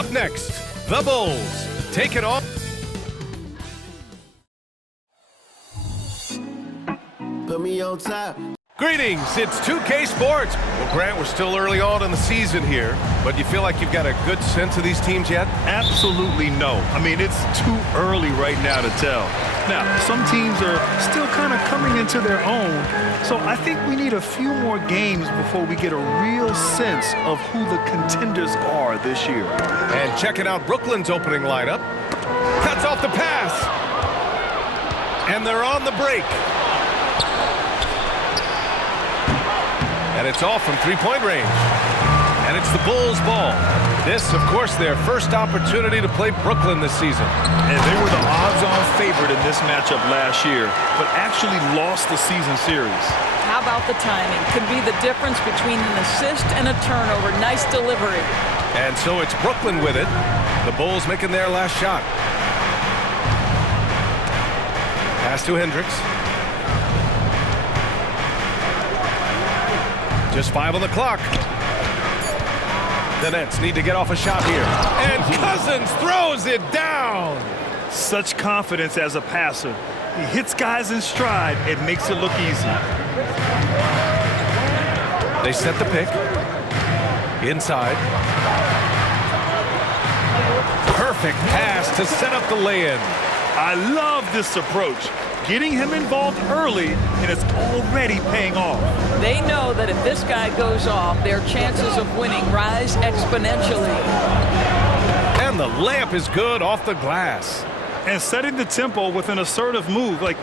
Up next, the Bulls take it on. Put me on top. Greetings, it's 2K Sports. Well, Grant, we're still early on in the season here, but you feel like you've got a good sense of these teams yet? Absolutely no. I mean, it's too early right now to tell. Now, some teams are still kind of coming into their own, so I think we need a few more games before we get a real sense of who the contenders are this year. And checking out Brooklyn's opening lineup. Cuts off the pass. And they're on the break. And it's off from three-point range. And it's the Bulls' ball. This, of course, their first opportunity to play Brooklyn this season. And they were the odds-on favorite in this matchup last year, but actually lost the season series. How about the timing? Could be the difference between an assist and a turnover. Nice delivery. And so it's Brooklyn with it. The Bulls making their last shot. Pass to Hendricks. Just 5 on the clock. The Nets need to get off a shot here. And Cousins throws it down. Such confidence as a passer. He hits guys in stride. It makes it look easy. They set the pick. Inside. Perfect pass to set up the lay-in. I love this approach. Getting him involved early, and it's already paying off. They know that if this guy goes off, their chances of winning rise exponentially. And the layup is good off the glass. And setting the tempo with an assertive move. Like,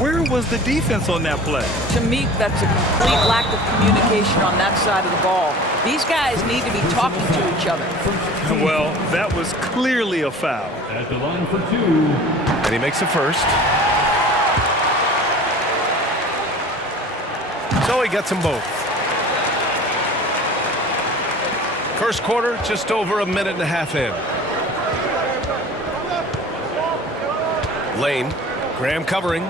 where was the defense on that play? To me, that's a complete lack of communication on that side of the ball. These guys need to be talking to each other. Well, that was clearly a foul. At the line for 2. And he makes the first. So he gets them both. First quarter, just over a minute and a half in. Lane, Graham covering.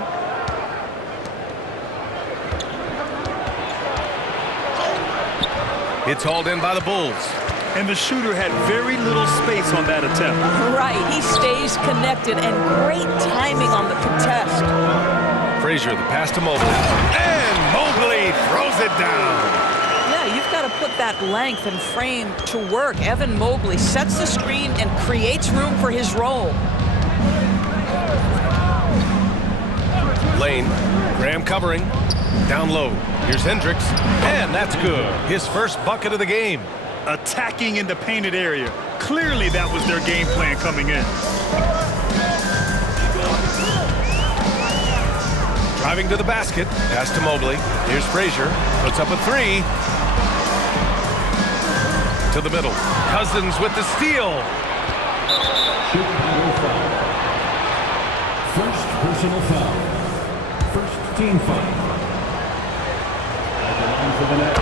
It's hauled in by the Bulls. And the shooter had very little space on that attempt. Right, he stays connected, and great timing on the contest. Frazier, the pass to Mobley. And Mobley throws it down. Yeah, you've got to put that length and frame to work. Evan Mobley sets the screen and creates room for his role. Lane, Graham covering. Down low. Here's Hendricks. And that's good. His first bucket of the game. Attacking in the painted area. Clearly that was their game plan coming in. Driving to the basket. Pass to Mobley. Here's Frazier. Puts up a three. To the middle. Cousins with the steal. Chicago foul. First personal foul. First team foul. At the line for the net.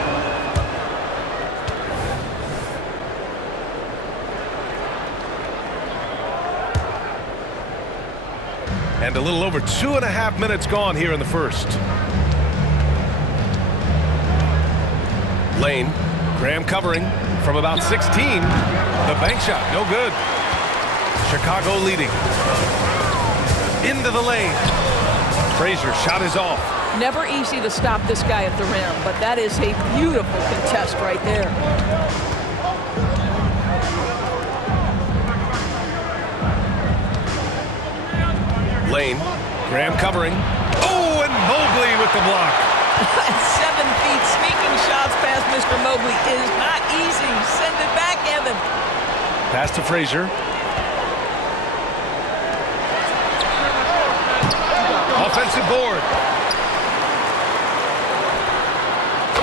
And a little over 2.5 minutes gone here in the first. Lane, Graham covering from about 16. The bank shot, no good. Chicago leading. Into the lane. Frazier, shot is off. Never easy to stop this guy at the rim, but that is a beautiful contest right there. Lane, Graham covering. Oh, and Mobley with the block. 7 feet, sneaking shots past Mr. Mobley is not easy. Send it back, Evan. Pass to Frazier. Offensive board.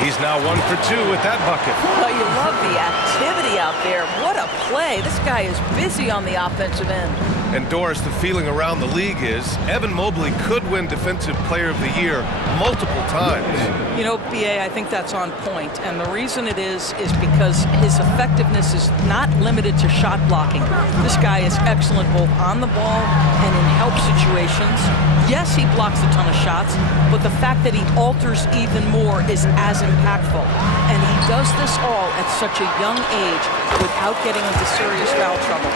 He's now 1 for 2 with that bucket. Well, you love the activity out there. What a play. This guy is busy on the offensive end. And Doris, the feeling around the league is Evan Mobley could win Defensive Player of the Year multiple times. You know, B.A., I think that's on point. And the reason it is because his effectiveness is not limited to shot blocking. This guy is excellent both on the ball and in help situations. Yes, he blocks a ton of shots, but the fact that he alters even more is as impactful. And he does this all at such a young age without getting into serious foul trouble.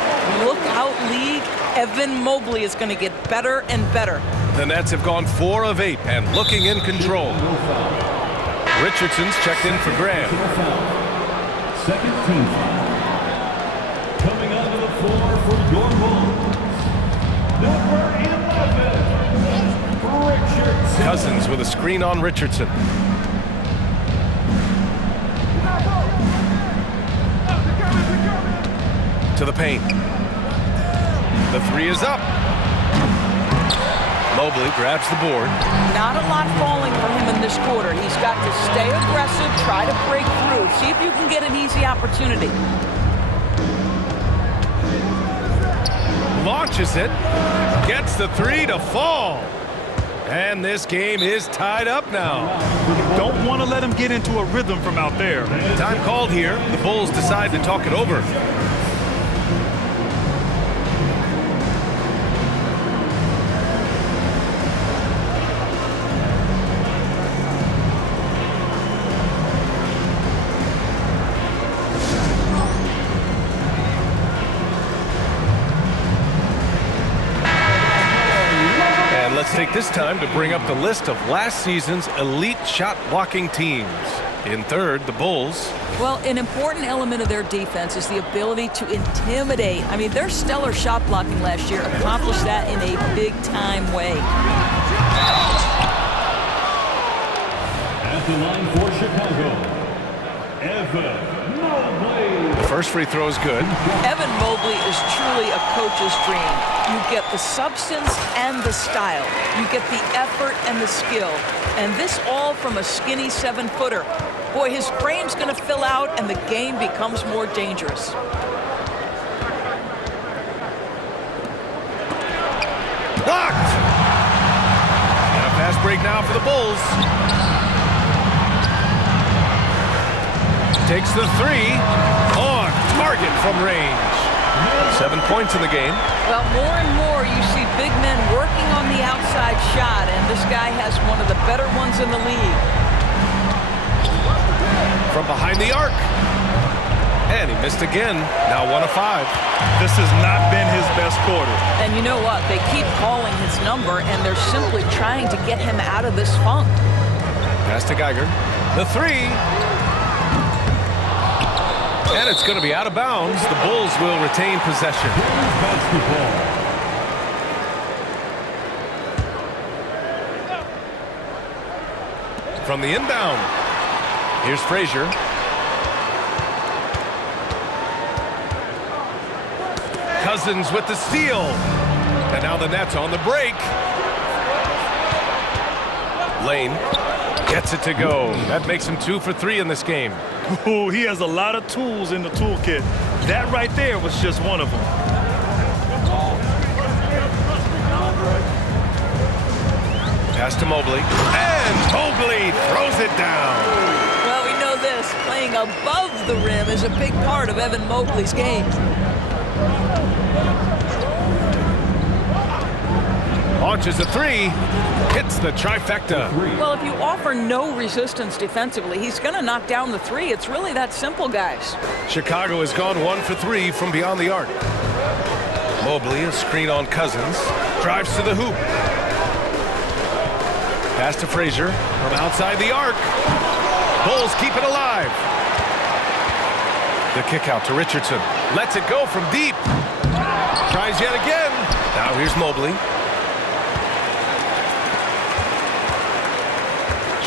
Lookout league, Evan Mobley is going to get better and better. The Nets have gone 4 of 8 and looking in control. Richardson's checked in for Graham. Second team foul. Coming onto the floor for your Bulls, number 11, Richardson. Cousins with a screen on Richardson. To the paint. The 3 is up. Mobley grabs the board. Not a lot falling for him in this quarter. He's got to stay aggressive, try to break through, see if you can get an easy opportunity. Launches it. Gets the 3 to fall. And this game is tied up now. Don't want to let him get into a rhythm from out there. Time called here. The Bulls decide to talk it over. Let's take this time to bring up the list of last season's elite shot blocking teams. In third, the Bulls. Well, an important element of their defense is the ability to intimidate. I mean, their stellar shot blocking last year accomplished that in a big-time way. At the line for Chicago, Evan Mobley. The first free throw is good. Evan Mobley is truly a coach's dream. You get the substance and the style. You get the effort and the skill. And this all from a skinny 7-footer. Boy, his frame's going to fill out and the game becomes more dangerous. Blocked! And a fast break now for the Bulls. Takes the 3 on target from range. 7 points in the game. Well, more and more you see big men working on the outside shot, and this guy has one of the better ones in the league. From behind the arc. And he missed again. Now 1 of 5. This has not been his best quarter. And you know what? They keep calling his number, and they're simply trying to get him out of this funk. Pass to Geiger. The 3. And it's going to be out of bounds. The Bulls will retain possession. Basketball. From the inbound. Here's Frazier. Cousins with the steal. And now the Nets on the break. Lane gets it to go. That makes him 2 for 3 in this game. Ooh, he has a lot of tools in the toolkit. That right there was just one of them. Pass to Mobley. And Mobley throws it down. Well, we know this. Playing above the rim is a big part of Evan Mobley's game. Launches a 3. Hits the trifecta. Well, if you offer no resistance defensively, he's going to knock down the 3. It's really that simple, guys. Chicago has gone 1 for 3 from beyond the arc. Mobley, a screen on Cousins. Drives to the hoop. Pass to Frazier from outside the arc. Bulls keep it alive. The kick out to Richardson. Lets it go from deep. Tries yet again. Now here's Mobley.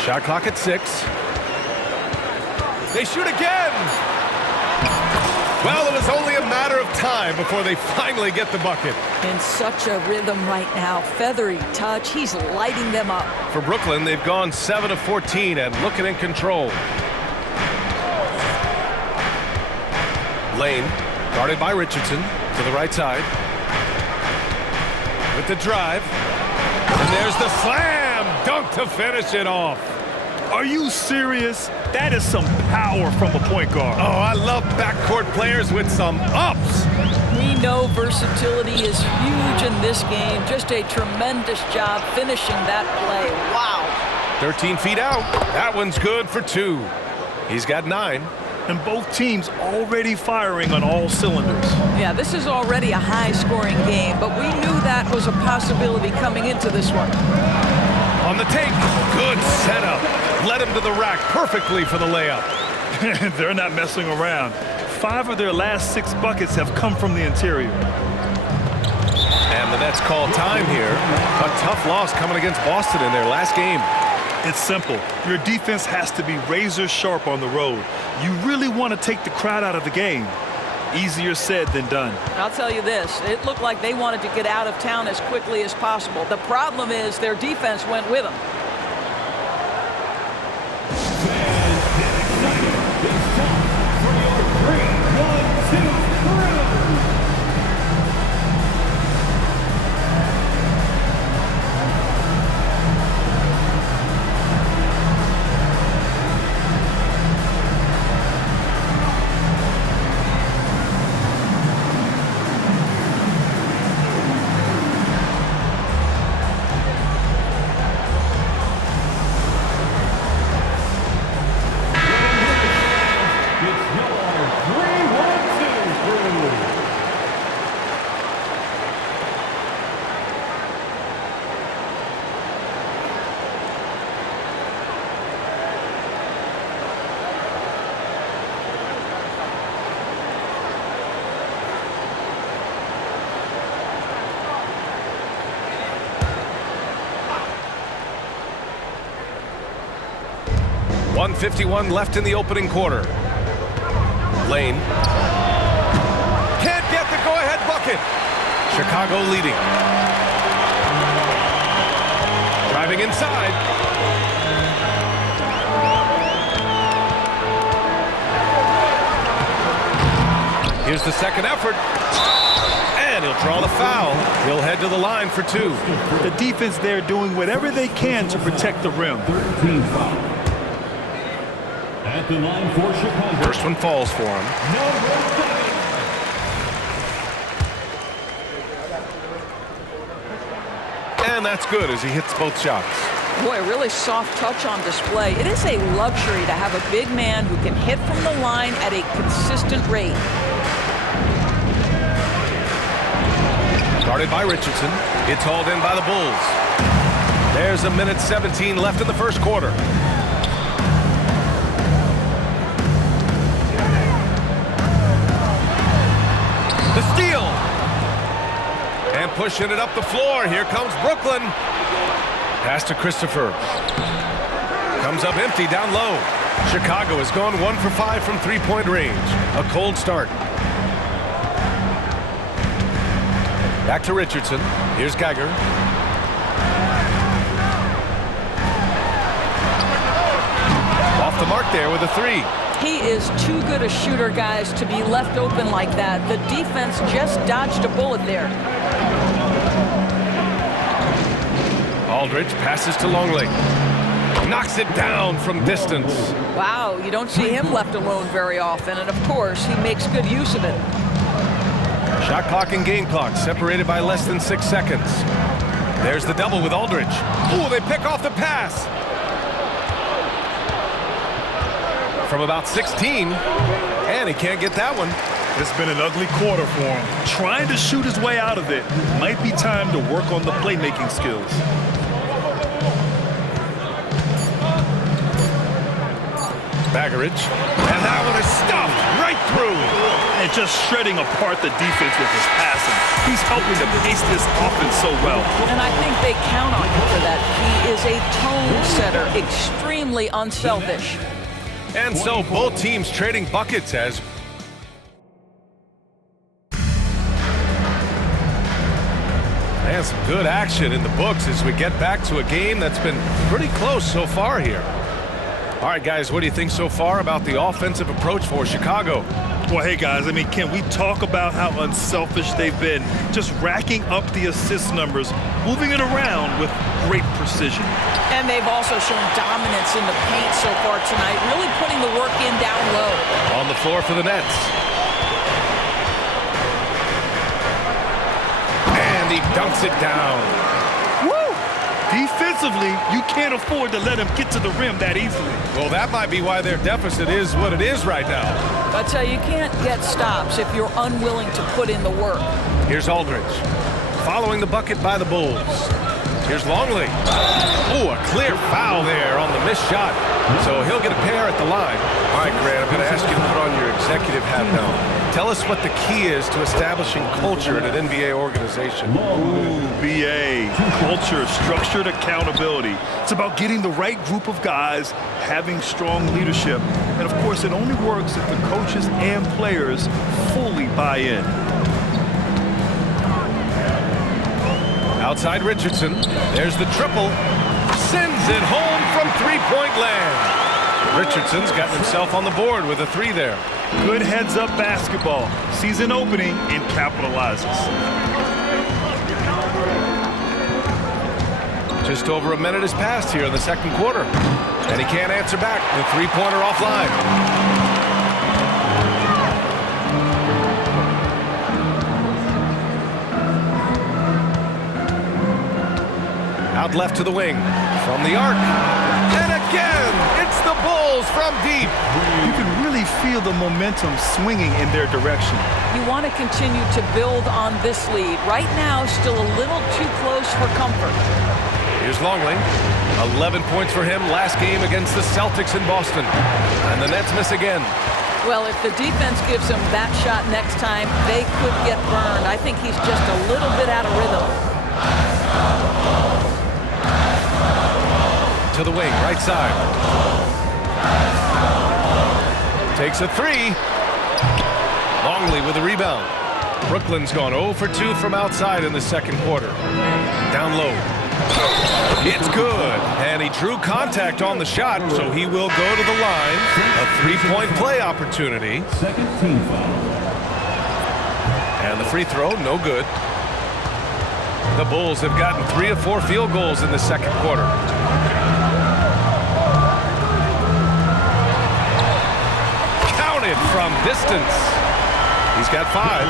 Shot clock at 6. They shoot again. Well, it was only a matter of time before they finally get the bucket. In such a rhythm right now. Feathery touch. He's lighting them up. For Brooklyn, they've gone 7 of 14 and looking in control. Lane, guarded by Richardson, to the right side. With the drive. And there's the slam dunk to finish it off. Are you serious? That is some power from a point guard. Oh, I love backcourt players with some ups. We know versatility is huge in this game. Just a tremendous job finishing that play. Wow. 13 feet out. That one's good for 2. He's got 9. And both teams already firing on all cylinders. Yeah, this is already a high-scoring game, but we knew that was a possibility coming into this one. On the take, good setup. Led him to the rack perfectly for the layup. They're not messing around. 5 of their last 6 buckets have come from the interior. And the Nets call time here. A tough loss coming against Boston in their last game. It's simple. Your defense has to be razor sharp on the road. You really want to take the crowd out of the game. Easier said than done. I'll tell you this, it looked like they wanted to get out of town as quickly as possible. The problem is their defense went with them. .151 left in the opening quarter. Lane. Can't get the go-ahead bucket. Chicago leading. Driving inside. Here's the second effort. And he'll draw the foul. He'll head to the line for 2. The defense there doing whatever they can to protect the rim. 13 foul. At the line for Chicago. First one falls for him. And that's good as he hits both shots. Boy, really soft touch on display. It is a luxury to have a big man who can hit from the line at a consistent rate. Guarded by Richardson. It's hauled in by the Bulls. There's a minute 17 left in the first quarter. The steal. And pushing it up the floor. Here comes Brooklyn. Pass to Christopher. Comes up empty down low. Chicago has gone 1 for 5 from three-point range. A cold start. Back to Richardson. Here's Geiger. Off the mark there with a 3. He is too good a shooter, guys, to be left open like that. The defense just dodged a bullet there. Aldridge passes to Longley. Knocks it down from distance. Wow, you don't see him left alone very often, and of course, he makes good use of it. Shot clock and game clock separated by less than 6 seconds. There's the double with Aldridge. Ooh, they pick off the pass. From about 16, and he can't get that one. It's been an ugly quarter for him. Trying to shoot his way out of it. Might be time to work on the playmaking skills. Baggerage, and that one is stuffed right through. And just shredding apart the defense with his passing. He's helping to pace this offense so well. And I think they count on him for that. He is a tone setter, extremely unselfish. And so both teams trading buckets as and some good action in the books as we get back to a game that's been pretty close so far here. All right, guys, what do you think so far about the offensive approach for Chicago? Well, hey, guys, I mean, can we talk about how unselfish they've been? Just racking up the assist numbers, moving it around with great precision. And they've also shown dominance in the paint so far tonight, really putting the work in down low. On the floor for the Nets. And he dunks it down. Woo! Defensively, you can't afford to let him get to the rim that easily. Well, that might be why their deficit is what it is right now. But you can't get stops if you're unwilling to put in the work. Here's Aldridge. Following the bucket by the Bulls. Here's Longley. Oh, a clear foul there on the missed shot. So he'll get a pair at the line. All right, Grant, I'm going to ask you to put on your executive hat now. Tell us what the key is to establishing culture in an NBA organization. Ooh, BA. Culture, structured accountability. It's about getting the right group of guys, having strong leadership. And, of course, it only works if the coaches and players fully buy in. Outside Richardson. There's the triple. Sends it home from three-point land. Richardson's gotten himself on the board with a three there. Good heads-up basketball. Sees an opening and capitalizes. Just over a minute has passed here in the second quarter. And he can't answer back. The three-pointer offline. Out left to the wing. From the arc. And again, it's the Bulls from deep. You can really feel the momentum swinging in their direction. You want to continue to build on this lead. Right now, still a little too close for comfort. Here's Longley. 11 points for him last game against the Celtics in Boston. And the Nets miss again. Well, if the defense gives him that shot next time, they could get burned. I think he's just a little bit out of rhythm. To the wing, right side. Takes a three. Longley with a rebound. Brooklyn's gone 0 for 2 from outside in the second quarter. Down low. It's good. And he drew contact on the shot, so he will go to the line. A three-point play opportunity. Second team foul. And the free throw, no good. The Bulls have gotten 3 of 4 field goals in the second quarter. From distance. He's got 5.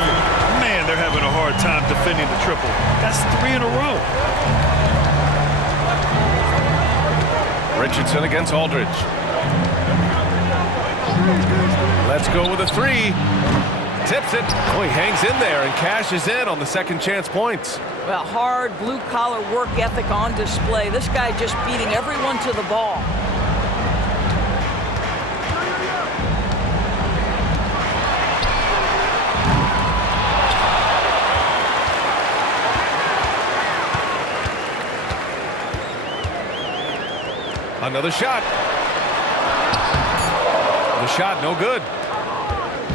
Man, they're having a hard time defending the triple. That's 3 in a row. Richardson against Aldridge. Let's go with a 3. Tips it. Oh, he hangs in there and cashes in on the second chance points. Well, hard blue-collar work ethic on display. This guy just beating everyone to the ball. Another shot. The shot, no good.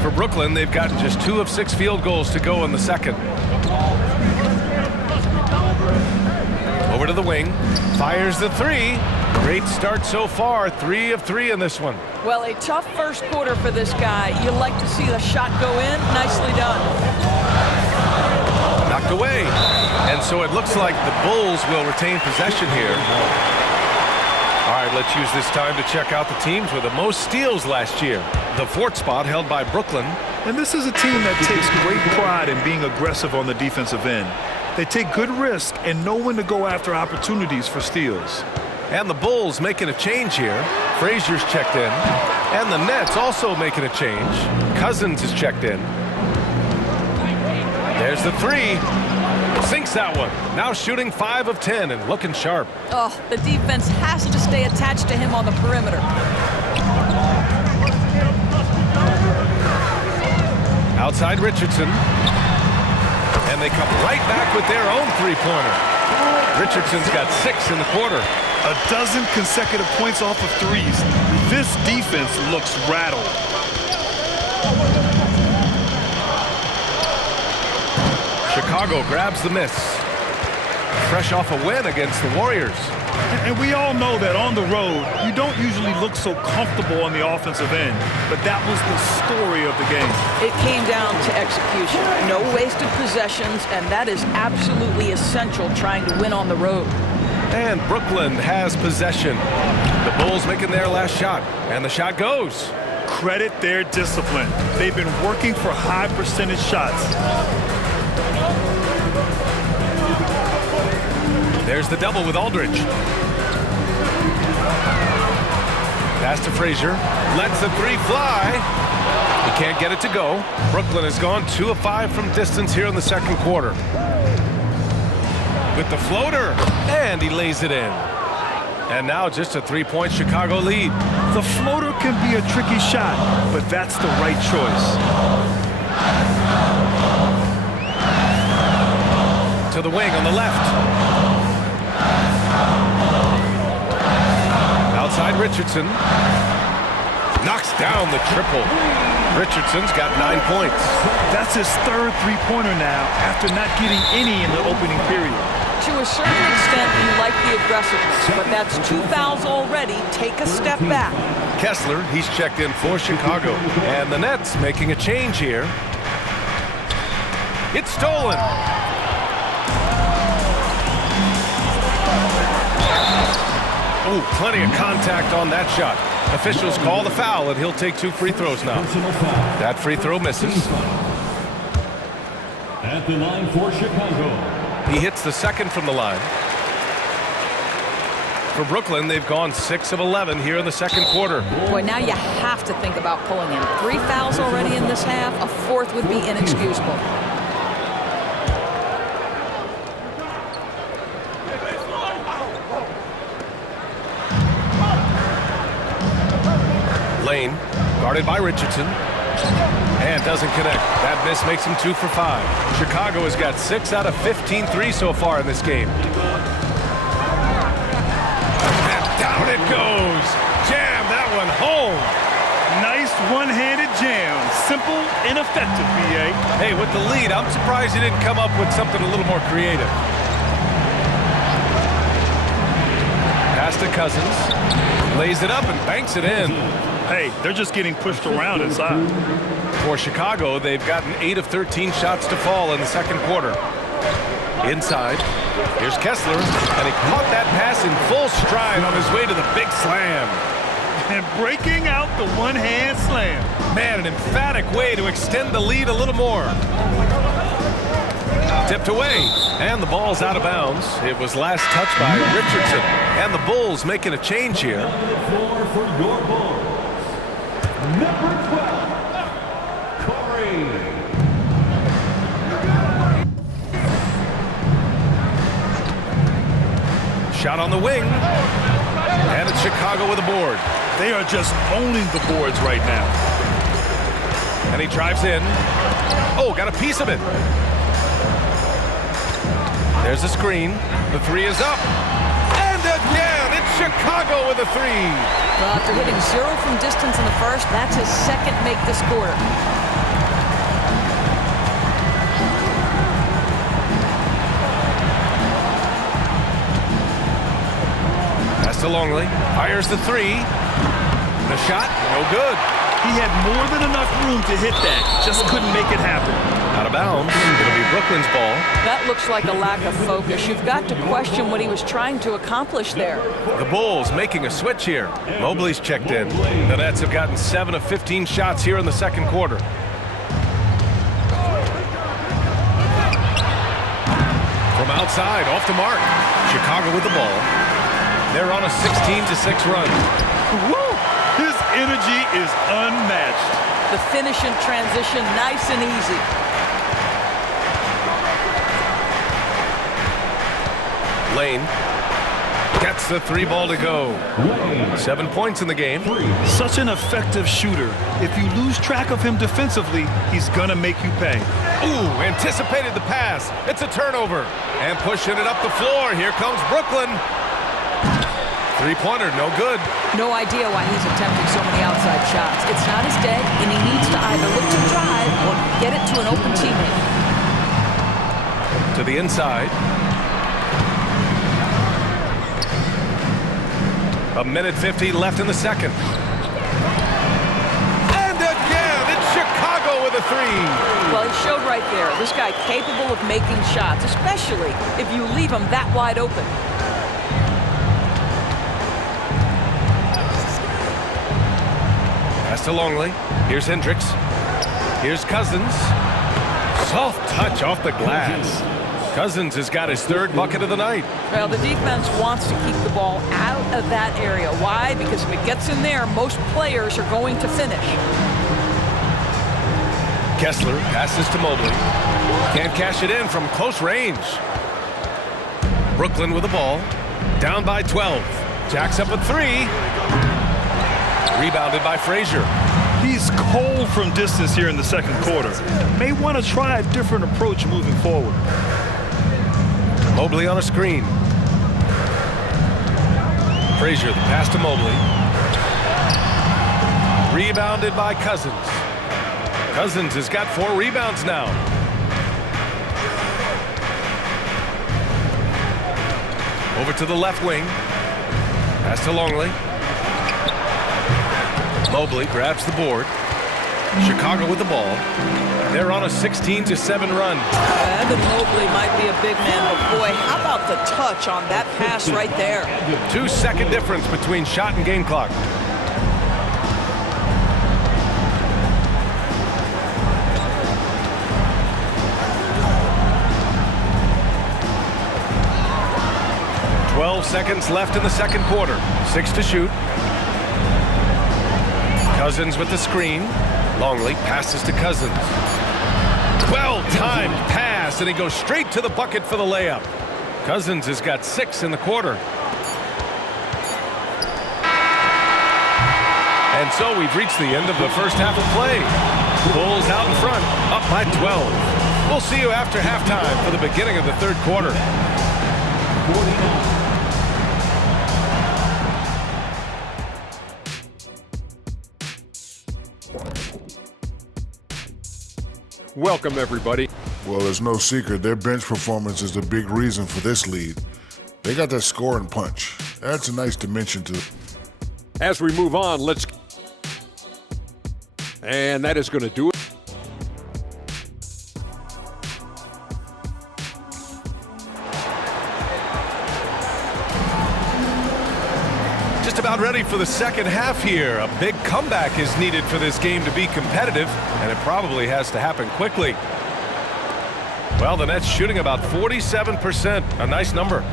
For Brooklyn, they've gotten just 2 of 6 field goals to go in the second. Over to the wing. Fires the 3. Great start so far. 3 of 3 in this one. Well, a tough first quarter for this guy. You like to see the shot go in. Nicely done. Knocked away. And so it looks like the Bulls will retain possession here. All right, let's use this time to check out the teams with the most steals last year. The 4th spot held by Brooklyn. And this is a team that takes great pride in being aggressive on the defensive end. They take good risk and know when to go after opportunities for steals. And the Bulls making a change here. Frazier's checked in. And the Nets also making a change. Cousins is checked in. There's the 3. Sinks that one. Now shooting 5 of 10 and looking sharp. Oh, the defense has to stay attached to him on the perimeter. Outside Richardson. And they come right back with their own three-pointer. Richardson's got 6 in the quarter. A dozen consecutive points off of threes. This defense looks rattled. Chicago grabs the miss. Fresh off a win against the Warriors. And we all know that on the road, you don't usually look so comfortable on the offensive end. But that was the story of the game. It came down to execution. No wasted possessions, and that is absolutely essential trying to win on the road. And Brooklyn has possession. The Bulls making their last shot, and the shot goes. Credit their discipline. They've been working for high percentage shots. There's the double with Aldridge. Pass to Frazier. Lets the three fly. He can't get it to go. Brooklyn has gone 2 of 5 from distance here in the second quarter. With the floater. And he lays it in. And now just a 3-point Chicago lead. The floater can be a tricky shot, but that's the right choice. To the wing on the left. Outside Richardson. Knocks down the triple. Richardson's got 9 points. That's his third three-pointer now after not getting any in the opening period. To a certain extent, you like the aggressiveness, but that's 2 fouls already. Take a step back. Kessler, he's checked in for Chicago. And the Nets making a change here. It's stolen. Oh, plenty of contact on that shot. Officials call the foul, and he'll take 2 free throws now. That free throw misses. At the line for Chicago. He hits the second from the line. For Brooklyn, they've gone 6 of 11 here in the second quarter. Boy, now you have to think about pulling in. 3 fouls already in this half. A 4th would be inexcusable. Lane, guarded by Richardson. And doesn't connect. That miss makes him 2 for 5. Chicago has got 6 out of 15 threes so far in this game. And down it goes. Jam that one home. Nice one-handed jam. Simple and effective, B.A. Hey, with the lead, I'm surprised he didn't come up with something a little more creative. Pass to Cousins. Lays it up and banks it in. Hey, they're just getting pushed around inside. For Chicago, they've gotten 8 of 13 shots to fall in the second quarter. Inside, here's Kessler, and he caught that pass in full stride on his way to the big slam. And breaking out the one-hand slam. Man, an emphatic way to extend the lead a little more. Tipped away, and the ball's out of bounds. It was last touched by Richardson, and the Bulls making a change here. The floor for your Bulls. Number 12, Corey. Shot on the wing, and it's Chicago with a board. They are just owning the boards right now. And he drives in. Oh, got a piece of it. There's a screen. The 3 is up. And again, it's Chicago with a 3. Well, after hitting 0 from distance in the first, that's his second make this quarter. Pass to Longley. Fires the 3. The shot, no good. He had more than enough room to hit that. Just couldn't make it happen. Out of bounds. It'll be Brooklyn's ball. That looks like a lack of focus. You've got to question what he was trying to accomplish there. The Bulls making a switch here. Mobley's checked in. The Nets have gotten 7 of 15 shots here in the second quarter. From outside, off the mark. Chicago with the ball. They're on a 16-6 run. Woo! His energy is unmatched. The finish in transition, nice and easy. Lane gets the 3 ball to go. 7 points in the game. Such an effective shooter. If you lose track of him defensively, he's gonna make you pay. Ooh, anticipated the pass. It's a turnover. And pushing it up the floor. Here comes Brooklyn. 3-pointer, no good. No idea why he's attempting so many outside shots. It's not his day, and he needs to either look to drive or get it to an open teammate. To the inside. A minute 50 left in the second. And again, it's Chicago with a 3. Well, it showed right there. This guy capable of making shots, especially if you leave him that wide open. Pass to Longley. Here's Hendricks. Here's Cousins. Soft touch off the glass. Cousins has got his third bucket of the night. Well, the defense wants to keep the ball out of that area. Why? Because if it gets in there, most players are going to finish. Kessler passes to Mobley. Can't cash it in from close range. Brooklyn with the ball. Down by 12. Jacks up a three. Rebounded by Frazier. He's cold from distance here in the second quarter. May want to try a different approach moving forward. Mobley on a screen. Frazier, the pass to Mobley. Rebounded by Cousins. Cousins has got 4 rebounds now. Over to the left wing. Pass to Longley. Mobley grabs the board. Chicago with the ball. They're on a 16-7 run. Evan Mobley might be a big man, but boy, how about the touch on that pass right there? 2-second difference between shot and game clock. Seconds left in the second quarter. 6 to shoot. Cousins with the screen. Longley passes to Cousins. Well-timed pass, and he goes straight to the bucket for the layup. Cousins has got 6 in the quarter. And so we've reached the end of the first half of play. Bulls out in front, up by 12. We'll see you after halftime for the beginning of the third quarter. 49. Welcome, everybody. Well, it's no secret their bench performance is the big reason for this lead. They got that scoring punch. That's a nice dimension to it. As we move on, and that is going to do it. Just about ready for the second half here. A big comeback is needed for this game to be competitive, and it probably has to happen quickly. Well, the Nets shooting about 47%. A nice number.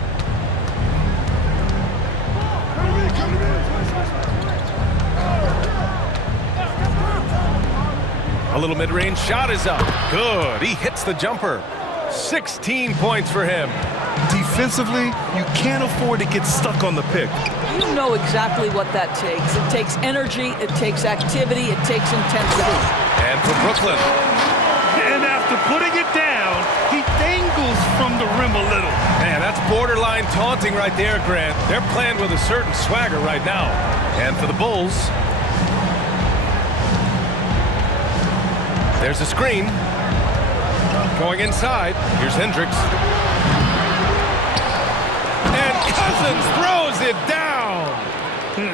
A little mid-range shot is up. Good. He hits the jumper. 16 points for him. Defensively, you can't afford to get stuck on the pick. You know exactly what that takes. It takes energy, it takes activity, it takes intensity. And for Brooklyn. And after putting it down, he dangles from the rim a little. Man, that's borderline taunting right there, Grant. They're playing with a certain swagger right now. And for the Bulls, there's a screen. Going inside. Here's Hendricks. And Cousins throws it down.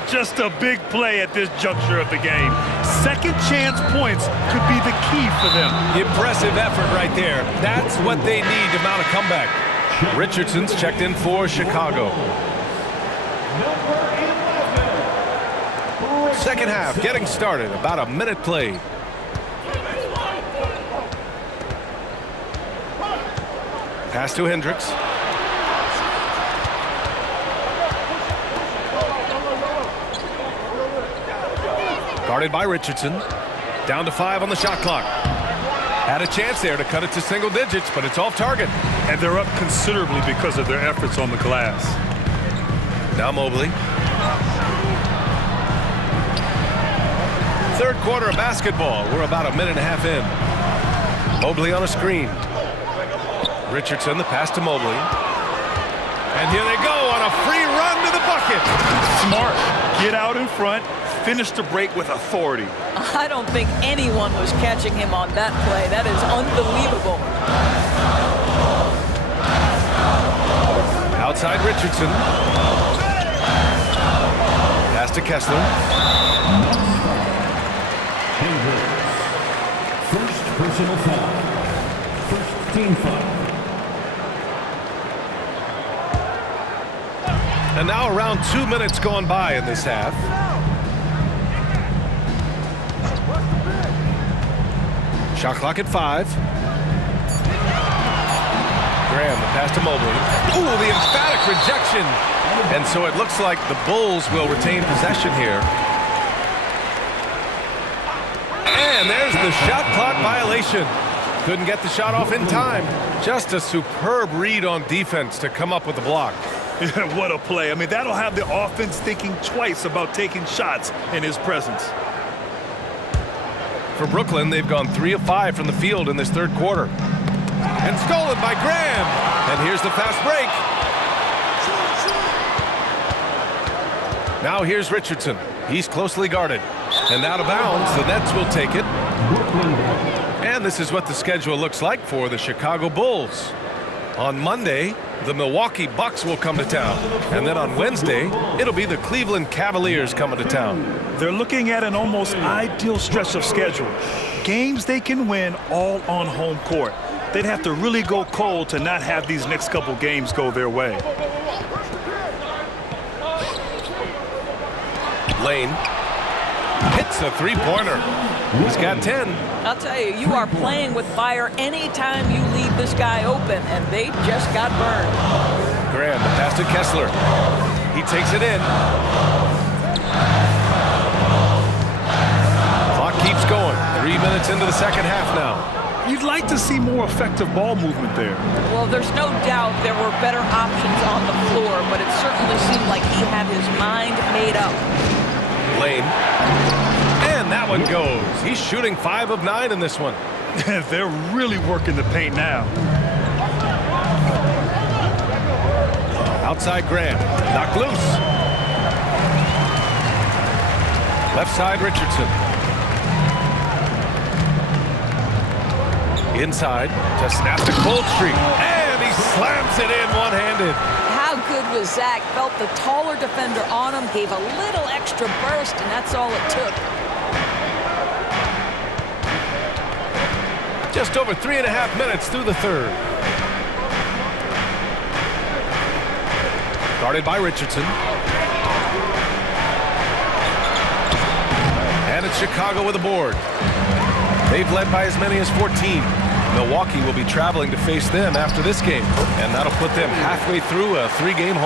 Just a big play at this juncture of the game. Second chance points could be the key for them. Impressive effort right there. That's what they need to mount a comeback. Richardson's checked in for Chicago. Second half getting started. About a minute played. Pass to Hendricks. Guarded by Richardson. Down to 5 on the shot clock. Had a chance there to cut it to single digits, but it's off target. And they're up considerably because of their efforts on the glass. Now Mobley. Third quarter of basketball. We're about a minute and a half in. Mobley on a screen. Richardson, the pass to Mobley. And here they go on a free run to the bucket. Smart. Get out in front. Finish the break with authority. I don't think anyone was catching him on that play. That is unbelievable. Outside Richardson. Pass to Kessler. First personal foul. First team foul. And now around 2 minutes gone by in this half. Shot clock at 5. Graham, the pass to Mobley. Ooh, the emphatic rejection. And so it looks like the Bulls will retain possession here. And there's the shot clock violation. Couldn't get the shot off in time. Just a superb read on defense to come up with the block. What a play. I mean, that'll have the offense thinking twice about taking shots in his presence. For Brooklyn, they've gone 3 of 5 from the field in this third quarter. And stolen by Graham. And here's the fast break. Now here's Richardson. He's closely guarded. And out of bounds, the Nets will take it. And this is what the schedule looks like for the Chicago Bulls. On Monday, the Milwaukee Bucks will come to town. And then on Wednesday, it'll be the Cleveland Cavaliers coming to town. They're looking at an almost ideal stretch of schedule. Games they can win all on home court. They'd have to really go cold to not have these next couple games go their way. Lane hits a three-pointer. He's got 10. I'll tell you, you are playing with fire anytime you leave this guy open, and they just got burned. Graham, the pass to Kessler. He takes it in. Clock keeps going. 3 minutes into the second half now. You'd like to see more effective ball movement there. Well, there's no doubt there were better options on the floor, but it certainly seemed like he had his mind made up. Lane. And that one goes. He's shooting 5 of 9 in this one. They're really working the paint now. Outside Graham. Knocked loose. Left side Richardson. Inside to snap the cold streak. And he slams it in one-handed. How good was Zach? Felt the taller defender on him, gave a little extra burst, and that's all it took. Just over 3.5 minutes through the third. Guarded by Richardson. And it's Chicago with a board. They've led by as many as 14. Milwaukee will be traveling to face them after this game, and that'll put them halfway through a 3-game